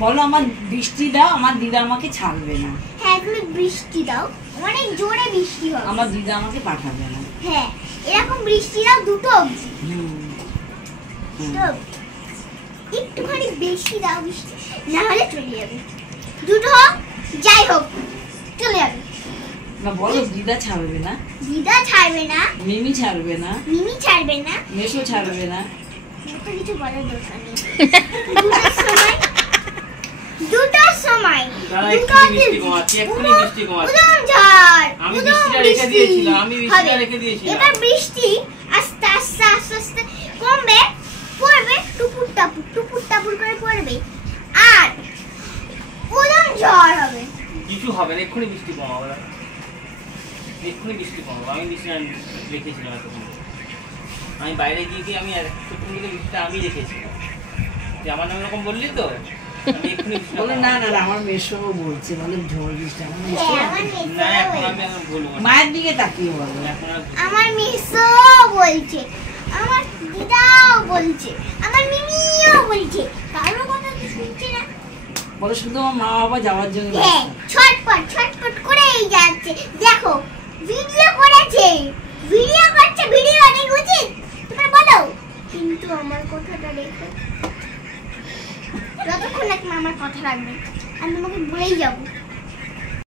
বলো আমার বৃষ্টি দাও, আমার দিদা আমাকে ছাড়বে না। হ্যাঁ তুমি বৃষ্টি দাও, অনেক জোরে বৃষ্টি হবে। আমার দিদা আমাকে পাঠাবে না। হ্যাঁ এরকম বৃষ্টি দাও দুটো অবধি। একটুখানি বেশি দাও বৃষ্টি, না হলে চলে যাবে। দুটো হোক যাই হোক চলে যাবে। না বলো দিদা ছাড়বে না। দিদা ছাড়বে না, মিমি ছাড়বে না, মিমি ছাড়বে না, মেসো ছাড়বে না। এত কিছু বলার দরকার নেই। দুটোর সময় এবার বৃষ্টি আস্তে আস্তে আস্তে আস্তে কমবে, পড়বে টুপুর টাপুর করে পড়বে, আর উদম ঝড় হবে। কিছু হবে না, এক্ষুনি বৃষ্টি কমাবো, এক্ষুনি বৃষ্টি কমাবো। আমি বৃষ্টি রেখেছিলাম এতক্ষণ, আমি বাইরে গিয়ে আমি বৃষ্টিটা আমি রেখেছিলাম। যে আমার নামে এরকম বললি তো, আমি এক্ষুনি বলো না না আমার মেসো বলছে, বলে ঝড় বৃষ্টি। আমার মেসো না, এখন আমি বলবো মায়ের দিকে তাকিয়ে বলো। আমার মেসো বলছে, আমার দিদাও বলছে, আমার মিমিও বলছে, কারো কথা তো শুনছে না। বলো শুধু আমার মা বাবা যাওয়ার জন্য। হ্যাঁ ছটপট করেই যাচ্ছে। দেখো ভিডিও করেছে, ভিডিও করছে, ভিডিও অনেক উচিত তোমরা বলো, কিন্তু আমার কথাটা রেখো। যতক্ষণ না তুমি আমার কথা রাখবে আমি তোমাকে বলেই যাবো।